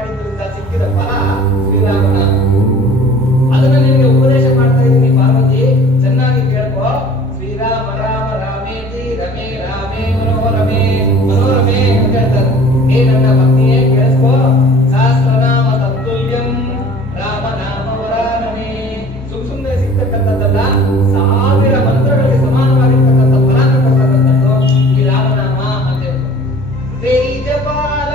ಮಾಡಿದ್ರಿಂದ ಸಿಕ್ಕಿದ ಫಲ ಶ್ರೀರಾಮನ. ಅದನ್ನ ನಿಮಗೆ ಉಪದೇಶ ಮಾಡ್ತಾ ಇದ್ದೀನಿ ಪಾರ್ವತಿ, ಚೆನ್ನಾಗಿ ಕೇಳ್ಕೋ. ಶ್ರೀರಾಮ ರಾಮ ರಾಮೇತಿ ರಮೇ ರಾಮೇ ಮನೋರಮೆ ಮನೋರಮೆ ಅಂತ ಹೇಳ್ತಾರೆ. ಏ ನನ್ನ ಭಕ್ತಿಯೇ ಕೇಳಿಸ್ಕೋ. ಸಹಸ್ರನಾಮ ತತ್ತುಲ್ಯಂ ರಾಮನಾಮ ವರಾನನೆ. ಸುಮ್ಮನೆ ಸಿಗ್ತಕ್ಕಂಥದ್ದಲ್ಲ, 1000 ಮಂತ್ರಗಳಿಗೆ ಸಮಾನವಾಗಿರ್ತಕ್ಕಂಥ ಫಲಾನ ಕೊಡ್ತಕ್ಕಂಥದ್ದು ಈ ರಾಮನಾಮ ಅಂತ ಹೇಳ್ತಾರೆ. ತೇಜಪಾಲ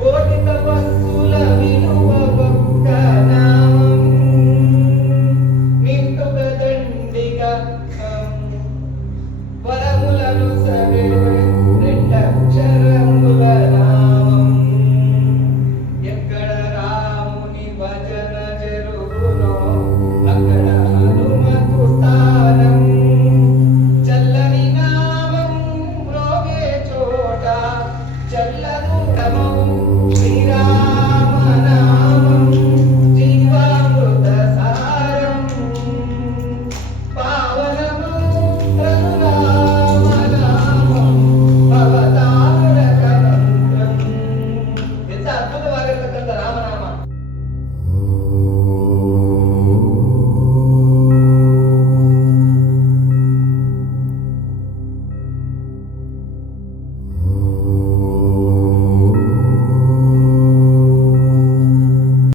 ಕೋಟಿ ತಪಸ್ಸುಲ ವಿನುವ ಭಕ್ತ ನಾಮಂ ನಿಂತು ದಂಡಿಗ ವರಮುಲನು ಸವೆ ರೆಟ್ಟಕ್ಷರ ಮುಲ ನಾಮಂ ಎಕ್ಕಡ ರಾಮುನಿ ಭಜನ ಜರುಗುನೋ ಅಕ್ಕಡ ಹನುಮತು ಸ್ಥಾನಂ ಚಲ್ಲನಿ ನಾಮಂ ರೋಗೆ ಚೋಟ ಚಲ್ಲ